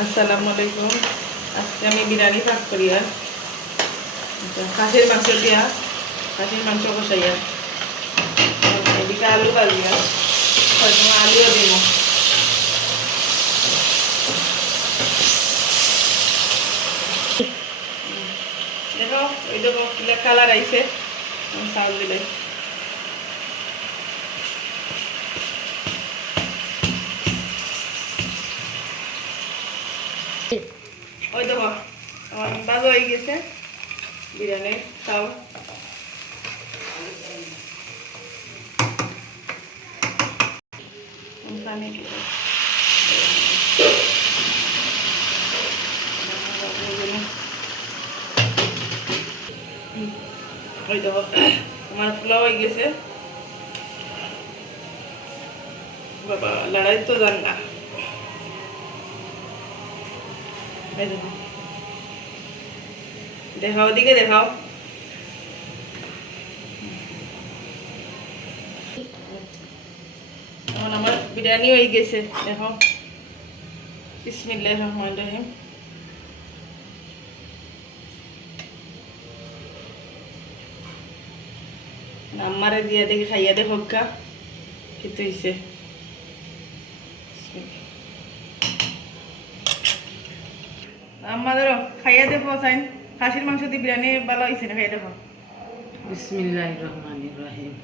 আসসালামু আলাইকুম। আজকে আমি বিরিয়ানি পাক করি আর খাসির মাংস দিয়া খাসির মাংস কষাইয়া এদিকে আলু ভাজিয়া হয়তো আলুও দিব। দেখো ওই দেখো কালার আইছে চাউল দিলে ওই দেখো আমার বাজা হয়ে গেছে বিরিয়ানির চাউল। পানি ওই দেখো আমার পোলাও হয়ে গেছে। বাবা লড়াই তো জান না। দেখাও দিকে দেখাও। এখন আমার বিরিয়ানি হয়ে গেছে দেখো। বিসমিল্লাহির রহমানির রহিম। আমারে দিয়া দেখি খাইয়া দেখো কা কিন্তু হইছে। আমাদেরও খাইয়া দেখো চাইন খাসির মাংস দিয়ে বিরিয়ানি ভালো হয়েছে না খাইয়া দেখো। বিসমিল্লাহির রহমানির রহিম।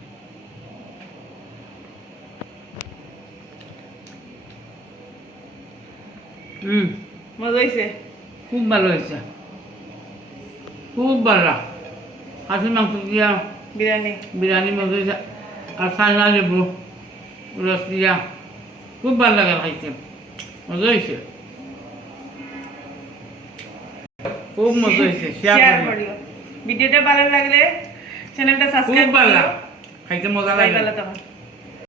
মজা হয়েছে? খুব ভালো হয়েছে, খুব ভালো। খাসির মাংস দিয়া বিরিয়ানি মজা হয়েছে। আর সাজনা লেবু রস দিয়া খুব ভালো লাগে খাইতে, মজা হয়েছে, খুব মজা হয়েছে। শেয়ার করিও। ভিডিওটা ভালো লাগলে চ্যানেলটা সাবস্ক্রাইব খুব ভালো, খাইতে মজা লাগে। ভালো তখন।